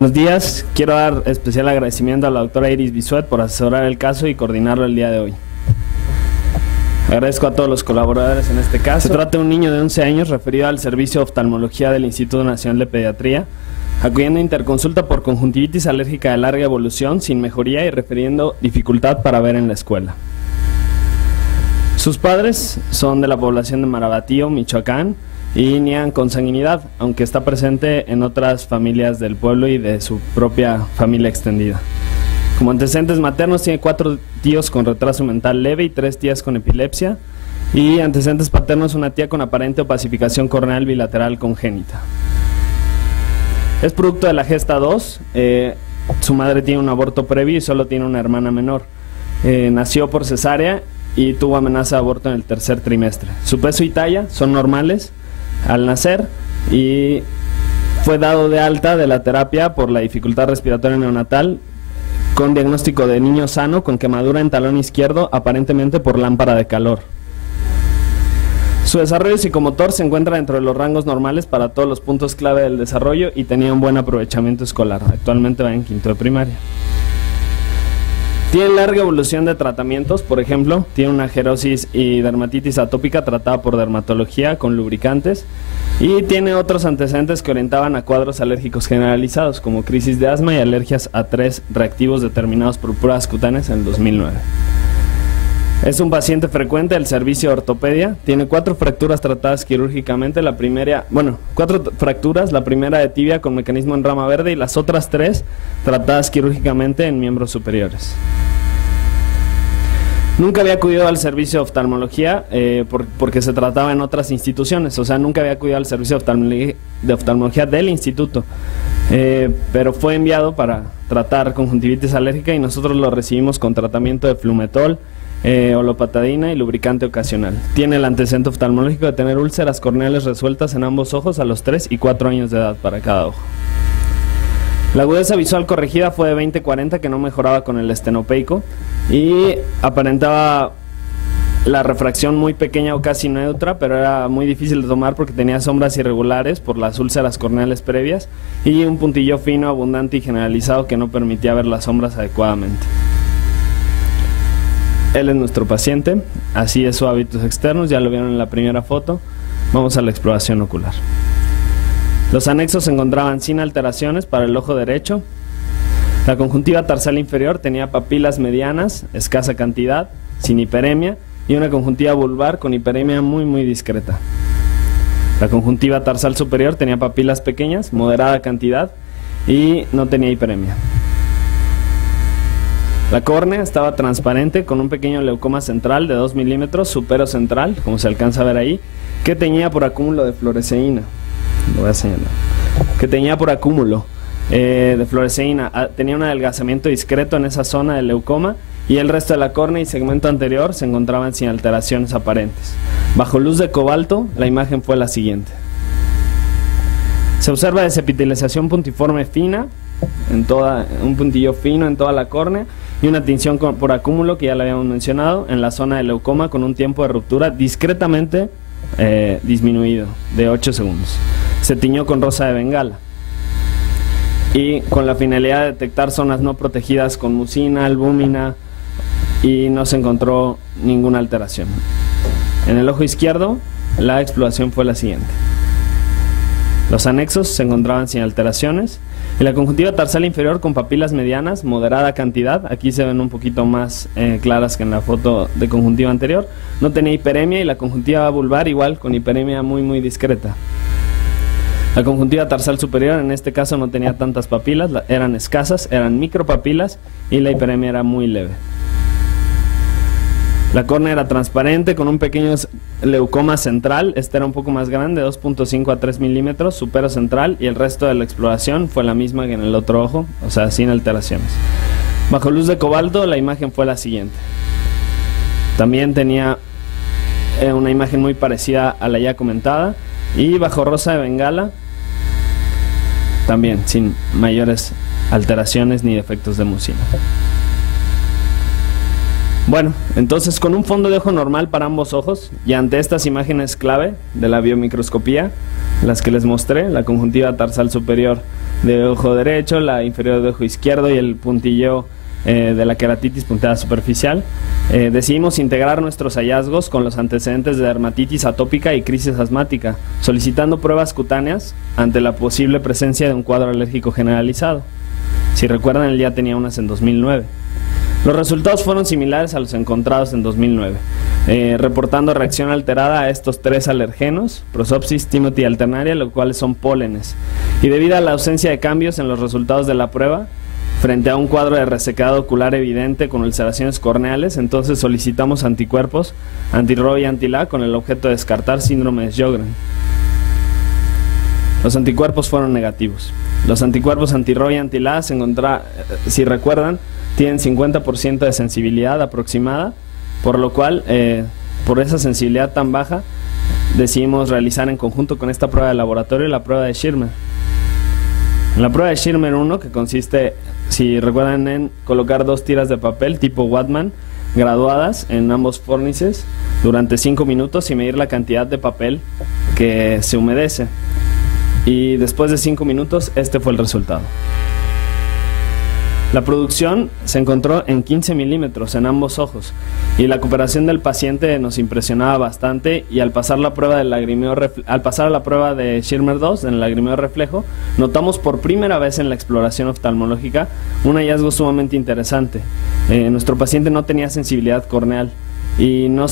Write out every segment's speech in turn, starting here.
Buenos días, quiero dar especial agradecimiento a la doctora Iris Bisuet por asesorar el caso y coordinarlo el día de hoy. Agradezco a todos los colaboradores en este caso. Se trata de un niño de 11 años referido al servicio de oftalmología del Instituto Nacional de Pediatría, acudiendo a interconsulta por conjuntivitis alérgica de larga evolución sin mejoría y refiriendo dificultad para ver en la escuela. Sus padres son de la población de Marabatío, Michoacán, y niegan consanguinidad, aunque está presente en otras familias del pueblo y de su propia familia extendida. Como antecedentes maternos tiene 4 tíos con retraso mental leve y 3 tías con epilepsia, y antecedentes paternos una tía con aparente opacificación corneal bilateral congénita. Es producto de la gesta 2, su madre tiene un aborto previo y solo tiene una hermana menor. Nació por cesárea y tuvo amenaza de aborto en el 3er trimestre. Su peso y talla son normales al nacer y fue dado de alta de la terapia por la dificultad respiratoria neonatal con diagnóstico de niño sano con quemadura en talón izquierdo aparentemente por lámpara de calor. Su desarrollo psicomotor se encuentra dentro de los rangos normales para todos los puntos clave del desarrollo y tenía un buen aprovechamiento escolar. Actualmente va en 5º de primaria. Tiene larga evolución de tratamientos, por ejemplo, tiene una gerosis y dermatitis atópica tratada por dermatología con lubricantes y tiene otros antecedentes que orientaban a cuadros alérgicos generalizados como crisis de asma y alergias a 3 reactivos determinados por pruebas cutáneas en el 2009. Es un paciente frecuente del servicio de ortopedia, tiene 4 fracturas tratadas quirúrgicamente, 4 fracturas, la primera de tibia con mecanismo en rama verde y las otras 3 tratadas quirúrgicamente en miembros superiores. Nunca había acudido al servicio de oftalmología porque se trataba en otras instituciones, o sea, nunca había acudido al servicio de oftalmología del instituto, pero fue enviado para tratar conjuntivitis alérgica y nosotros lo recibimos con tratamiento de flumetol, olopatadina y lubricante ocasional. Tiene el antecedente oftalmológico de tener úlceras corneales resueltas en ambos ojos a los 3 y 4 años de edad para cada ojo. La agudeza visual corregida fue de 20-40, que no mejoraba con el estenopeico y aparentaba la refracción muy pequeña o casi neutra, pero era muy difícil de tomar porque tenía sombras irregulares por las úlceras corneales previas y un puntillo fino, abundante y generalizado que no permitía ver las sombras adecuadamente. Él es nuestro paciente, así es su hábitos externos, ya lo vieron en la primera foto. Vamos a la exploración ocular. Los anexos se encontraban sin alteraciones para el ojo derecho. La conjuntiva tarsal inferior tenía papilas medianas, escasa cantidad, sin hiperemia, y una conjuntiva vulvar con hiperemia muy discreta. La conjuntiva tarsal superior tenía papilas pequeñas, moderada cantidad, y no tenía hiperemia. La córnea estaba transparente con un pequeño leucoma central de 2 milímetros, superocentral, como se alcanza a ver ahí, que teñía por acúmulo de fluoresceína. Lo voy a señalar. Que teñía por acúmulo de fluoresceína. Tenía un adelgazamiento discreto en esa zona del leucoma y el resto de la córnea y segmento anterior se encontraban sin alteraciones aparentes. Bajo luz de cobalto, la imagen fue la siguiente. Se observa desepitelización puntiforme fina, un puntillo fino en toda la córnea y una tinción por acúmulo que ya lo habíamos mencionado en la zona del leucoma con un tiempo de ruptura discretamente disminuido de 8 segundos. Se tiñó con rosa de Bengala y con la finalidad de detectar zonas no protegidas con mucina, albúmina y no se encontró ninguna alteración. En el ojo izquierdo la exploración fue la siguiente. Los anexos se encontraban sin alteraciones y la conjuntiva tarsal inferior con papilas medianas, moderada cantidad, aquí se ven un poquito más claras que en la foto de conjuntiva anterior, no tenía hiperemia y la conjuntiva vulvar igual con hiperemia muy discreta. La conjuntiva tarsal superior en este caso no tenía tantas papilas, eran escasas, eran micropapilas y la hiperemia era muy leve. La córnea era transparente con un pequeño leucoma central, este era un poco más grande, 2.5 a 3 milímetros, superocentral, y el resto de la exploración fue la misma que en el otro ojo, o sea, sin alteraciones. Bajo luz de cobalto la imagen fue la siguiente. También tenía una imagen muy parecida a la ya comentada, y bajo rosa de Bengala también sin mayores alteraciones ni defectos de mucina. Bueno, entonces con un fondo de ojo normal para ambos ojos y ante estas imágenes clave de la biomicroscopía, las que les mostré, la conjuntiva tarsal superior de ojo derecho, la inferior de ojo izquierdo y el puntillo de la queratitis punteada superficial. Decidimos integrar nuestros hallazgos con los antecedentes de dermatitis atópica y crisis asmática, solicitando pruebas cutáneas ante la posible presencia de un cuadro alérgico generalizado. Si recuerdan, él ya tenía unas en 2009. Los resultados fueron similares a los encontrados en 2009, reportando reacción alterada a estos 3 alergenos, Prosopis, Timothy alternaria, los cuales son pólenes. Y debido a la ausencia de cambios en los resultados de la prueba, frente a un cuadro de resequedad ocular evidente con ulceraciones corneales, entonces solicitamos anticuerpos anti-RO y anti-LA con el objeto de descartar síndrome de Sjögren. Los anticuerpos fueron negativos. Los anticuerpos anti-RO y anti-LA se encontraron, si recuerdan, tienen 50% de sensibilidad aproximada, por lo cual, por esa sensibilidad tan baja, decidimos realizar en conjunto con esta prueba de laboratorio la prueba de Schirmer. En la prueba de Schirmer 1, que consiste, si recuerdan, en colocar 2 tiras de papel tipo Whatman graduadas en ambos fórnices durante 5 minutos y medir la cantidad de papel que se humedece. Y después de 5 minutos, este fue el resultado. La producción se encontró en 15 milímetros en ambos ojos y la cooperación del paciente nos impresionaba bastante, y al pasar la prueba del lagrimeo al pasar a la prueba de Schirmer 2 en el lagrimeo reflejo, notamos por primera vez en la exploración oftalmológica un hallazgo sumamente interesante. Nuestro paciente no tenía sensibilidad corneal y no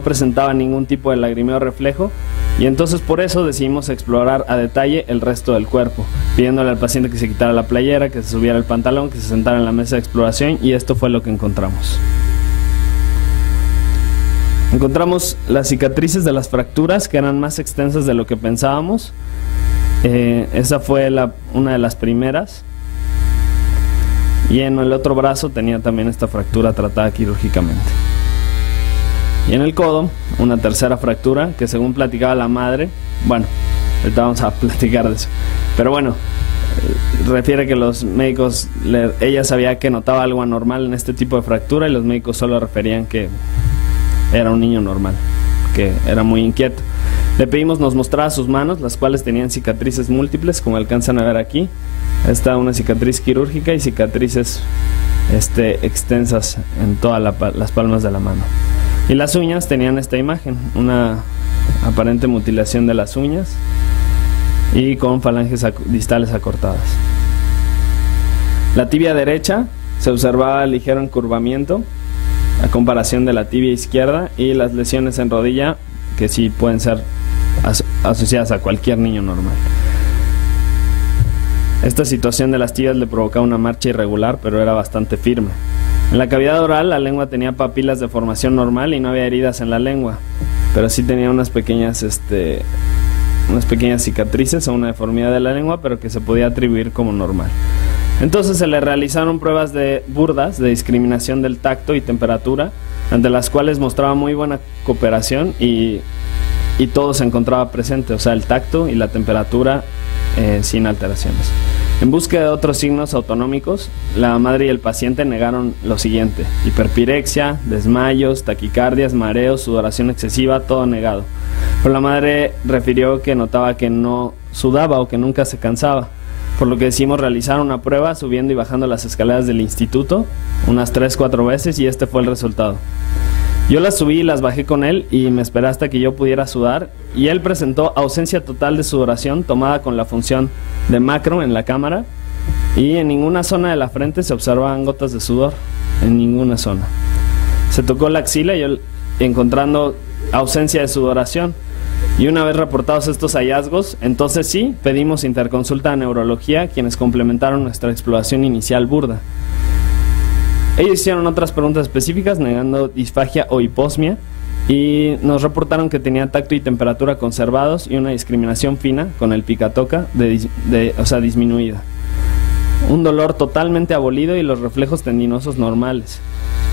presentaba ningún tipo de lagrimeo reflejo, y entonces por eso decidimos explorar a detalle el resto del cuerpo, pidiéndole al paciente que se quitara la playera, que se subiera el pantalón, que se sentara en la mesa de exploración, y esto fue lo que encontramos. Encontramos las cicatrices de las fracturas, que eran más extensas de lo que pensábamos. Esa fue una de las primeras, y en el otro brazo tenía también esta fractura tratada quirúrgicamente. Y en el codo, una tercera fractura que, según platicaba la madre, bueno, ahorita vamos a platicar de eso, pero bueno, refiere que los médicos, ella sabía que notaba algo anormal en este tipo de fractura, y los médicos solo referían que era un niño normal, que era muy inquieto. Le pedimos nos mostrara sus manos, las cuales tenían cicatrices múltiples, como alcanzan a ver aquí. Está una cicatriz quirúrgica y cicatrices extensas en todas las palmas de la mano. Y las uñas tenían esta imagen, una aparente mutilación de las uñas y con falanges distales acortadas. La tibia derecha se observaba ligero encurvamiento a comparación de la tibia izquierda, y las lesiones en rodilla, que sí pueden ser asociadas a cualquier niño normal. Esta situación de las tibias le provocaba una marcha irregular, pero era bastante firme. En la cavidad oral, la lengua tenía papilas de formación normal y no había heridas en la lengua, pero sí tenía unas pequeñas cicatrices o una deformidad de la lengua, pero que se podía atribuir como normal. Entonces se le realizaron pruebas burdas de discriminación del tacto y temperatura, ante las cuales mostraba muy buena cooperación y todo se encontraba presente, o sea, el tacto y la temperatura sin alteraciones. En búsqueda de otros signos autonómicos, la madre y el paciente negaron lo siguiente: hiperpirexia, desmayos, taquicardias, mareos, sudoración excesiva, todo negado. Pero la madre refirió que notaba que no sudaba o que nunca se cansaba, por lo que decidimos realizar una prueba subiendo y bajando las escaleras del instituto unas 3-4 veces, y este fue el resultado. Yo las subí y las bajé con él y me esperé hasta que yo pudiera sudar, y él presentó ausencia total de sudoración tomada con la función de macro en la cámara, y en ninguna zona de la frente se observaban gotas de sudor, en ninguna zona. Se tocó la axila y yo encontrando ausencia de sudoración, y una vez reportados estos hallazgos, entonces sí pedimos interconsulta a neurología, quienes complementaron nuestra exploración inicial burda. Ellos hicieron otras preguntas específicas negando disfagia o hiposmia, y nos reportaron que tenía tacto y temperatura conservados y una discriminación fina con el picatoca disminuida, un dolor totalmente abolido y los reflejos tendinosos normales.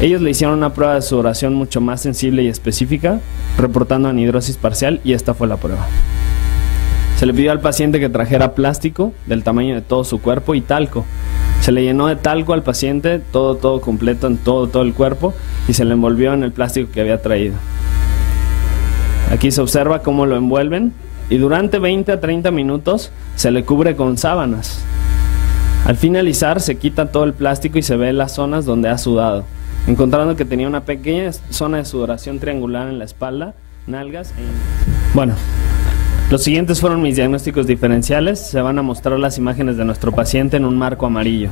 Ellos le hicieron una prueba de sudoración mucho más sensible y específica, reportando anhidrosis parcial, y esta fue la prueba. Se le pidió al paciente que trajera plástico del tamaño de todo su cuerpo y talco. Se le llenó de talco al paciente, todo completo en todo el cuerpo, y se le envolvió en el plástico que había traído. Aquí se observa cómo lo envuelven y durante 20 a 30 minutos se le cubre con sábanas. Al finalizar se quita todo el plástico y se ve las zonas donde ha sudado, encontrando que tenía una pequeña zona de sudoración triangular en la espalda, nalgas Bueno, los siguientes fueron mis diagnósticos diferenciales. Se van a mostrar las imágenes de nuestro paciente en un marco amarillo.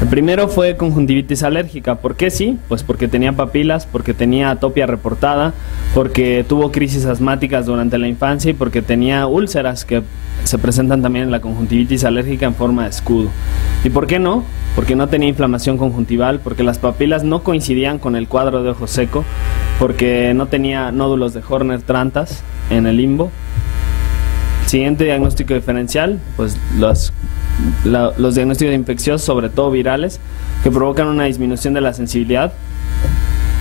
El primero fue conjuntivitis alérgica. ¿Por qué sí? Pues porque tenía papilas, porque tenía atopia reportada, porque tuvo crisis asmáticas durante la infancia y porque tenía úlceras que se presentan también en la conjuntivitis alérgica en forma de escudo. ¿Y por qué no? Porque no tenía inflamación conjuntival, porque las papilas no coincidían con el cuadro de ojo seco, porque no tenía nódulos de Horner-Trantas en el limbo. Siguiente diagnóstico diferencial, pues los diagnósticos infecciosos, sobre todo virales, que provocan una disminución de la sensibilidad.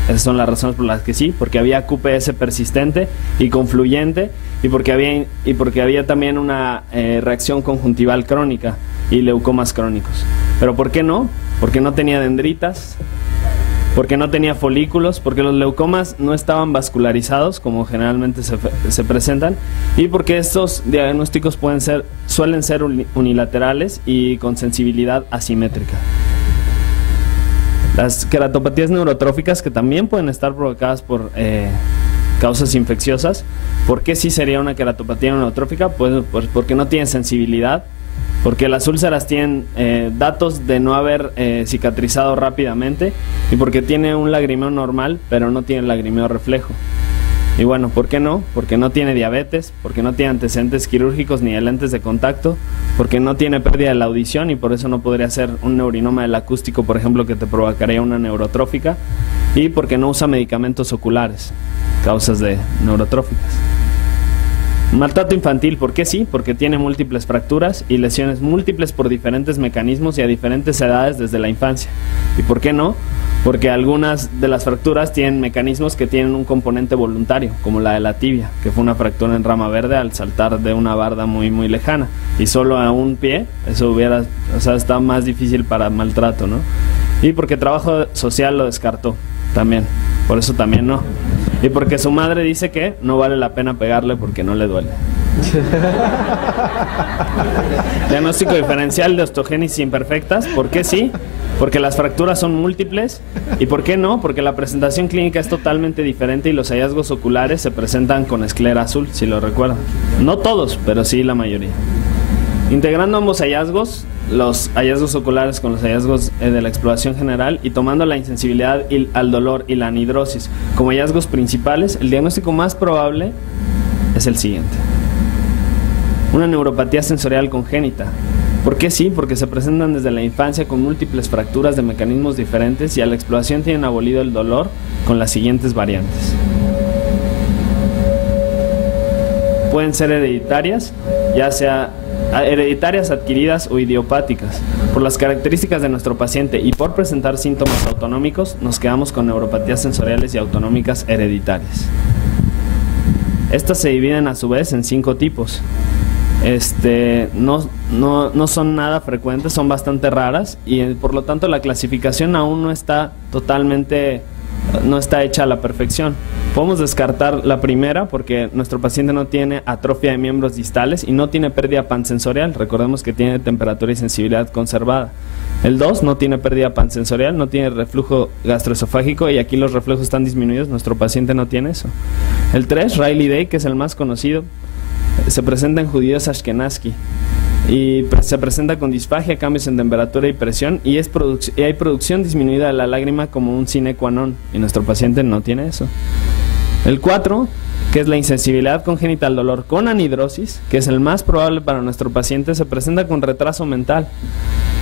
Esas son las razones por las que sí, porque había QPS persistente y confluyente, y porque había también una reacción conjuntival crónica y leucomas crónicos. Pero ¿por qué no? Porque no tenía dendritas, porque no tenía folículos, porque los leucomas no estaban vascularizados como generalmente se presentan, y porque estos diagnósticos suelen ser unilaterales y con sensibilidad asimétrica. Las queratopatías neurotróficas, que también pueden estar provocadas por causas infecciosas. ¿Por qué sí sería una queratopatía neurotrófica? Pues porque no tiene sensibilidad, porque las úlceras tienen datos de no haber cicatrizado rápidamente, y porque tiene un lagrimeo normal pero no tiene lagrimeo reflejo. Y bueno, ¿por qué no? Porque no tiene diabetes, porque no tiene antecedentes quirúrgicos ni de lentes de contacto, porque no tiene pérdida de la audición y por eso no podría ser un neurinoma del acústico, por ejemplo, que te provocaría una neurotrófica, y porque no usa medicamentos oculares, causas de neurotróficas. Maltrato infantil, ¿por qué sí? Porque tiene múltiples fracturas y lesiones múltiples por diferentes mecanismos y a diferentes edades desde la infancia. ¿Y por qué no? Porque algunas de las fracturas tienen mecanismos que tienen un componente voluntario, como la de la tibia, que fue una fractura en rama verde al saltar de una barda muy lejana, y solo a un pie, eso está más difícil para maltrato, ¿no? Y porque trabajo social lo descartó también, por eso también no. Y porque su madre dice que no vale la pena pegarle porque no le duele. Diagnóstico diferencial de osteogénesis imperfectas. ¿Por qué sí? Porque las fracturas son múltiples. ¿Y por qué no? Porque la presentación clínica es totalmente diferente y los hallazgos oculares se presentan con esclera azul, si lo recuerdan. No todos, pero sí la mayoría. Integrando ambos hallazgos, los hallazgos oculares con los hallazgos de la exploración general, y tomando la insensibilidad al dolor y la anhidrosis como hallazgos principales, el diagnóstico más probable es el siguiente: una neuropatía sensorial congénita. ¿Por qué sí? Porque se presentan desde la infancia con múltiples fracturas de mecanismos diferentes y a la exploración tienen abolido el dolor con las siguientes variantes. Pueden ser hereditarias, ya sea hereditarias, adquiridas o idiopáticas. Por las características de nuestro paciente y por presentar síntomas autonómicos, nos quedamos con neuropatías sensoriales y autonómicas hereditarias. Estas se dividen a su vez en 5 tipos. No son nada frecuentes, son bastante raras, y por lo tanto la clasificación aún no está hecha a la perfección. Podemos descartar la primera porque nuestro paciente no tiene atrofia de miembros distales y no tiene pérdida pansensorial. Recordemos que tiene temperatura y sensibilidad conservada. El 2 no tiene pérdida pansensorial, no tiene reflujo gastroesofágico y aquí los reflejos están disminuidos. Nuestro paciente no tiene eso. El 3, Riley-Day, que es el más conocido, se presenta en judíos ashkenazí y se presenta con disfagia, cambios en temperatura y presión, y hay producción disminuida de la lágrima como un sine qua non, y nuestro paciente no tiene eso. El 4, que es la insensibilidad congénita al dolor con anhidrosis, que es el más probable para nuestro paciente, se presenta con retraso mental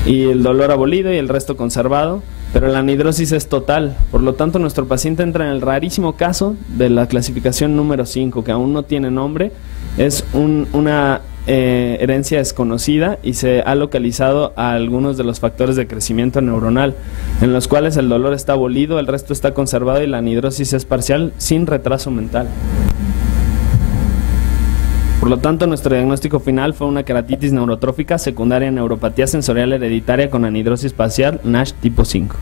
y el dolor abolido y el resto conservado, pero la anhidrosis es total. Por lo tanto, nuestro paciente entra en el rarísimo caso de la clasificación número 5, que aún no tiene nombre. Es una herencia desconocida y se ha localizado a algunos de los factores de crecimiento neuronal, en los cuales el dolor está abolido, el resto está conservado y la anhidrosis es parcial sin retraso mental. Por lo tanto, nuestro diagnóstico final fue una queratitis neurotrófica secundaria en neuropatía sensorial hereditaria con anhidrosis parcial, NASH tipo 5.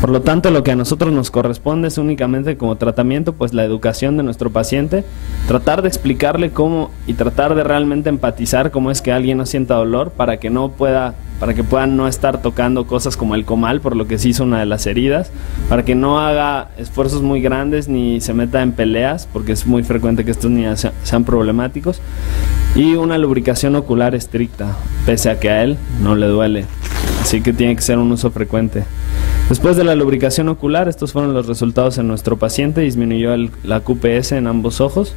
Por lo tanto, lo que a nosotros nos corresponde es únicamente como tratamiento, pues la educación de nuestro paciente, tratar de explicarle cómo y tratar de realmente empatizar cómo es que alguien no sienta dolor para que puedan no estar tocando cosas como el comal, por lo que se hizo una de las heridas, para que no haga esfuerzos muy grandes ni se meta en peleas, porque es muy frecuente que estos niños sean problemáticos, y una lubricación ocular estricta, pese a que a él no le duele, así que tiene que ser un uso frecuente. Después de la lubricación ocular, estos fueron los resultados en nuestro paciente, disminuyó la QPS en ambos ojos.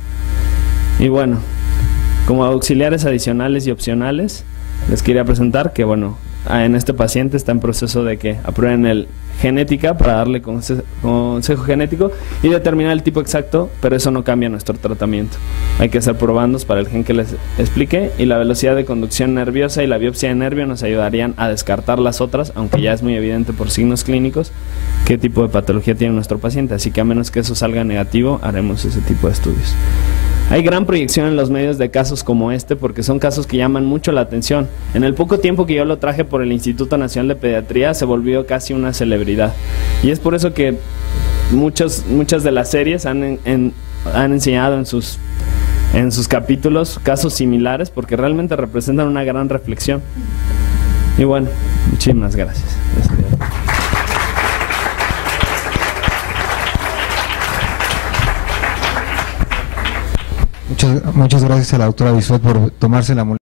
Y bueno, como auxiliares adicionales y opcionales, les quería presentar que bueno, en este paciente está en proceso de que aprueben el genética para darle consejo genético y determinar el tipo exacto, pero eso no cambia nuestro tratamiento. Hay que hacer probandos para el gen que les expliqué, y la velocidad de conducción nerviosa y la biopsia de nervio nos ayudarían a descartar las otras, aunque ya es muy evidente por signos clínicos qué tipo de patología tiene nuestro paciente, así que a menos que eso salga negativo, haremos ese tipo de estudios. Hay gran proyección en los medios de casos como este porque son casos que llaman mucho la atención. En el poco tiempo que yo lo traje por el Instituto Nacional de Pediatría se volvió casi una celebridad. Y es por eso que muchas de las series han enseñado en sus capítulos casos similares porque realmente representan una gran reflexión. Y bueno, muchísimas gracias. Muchas gracias a la doctora Bisuet por tomarse la molestia.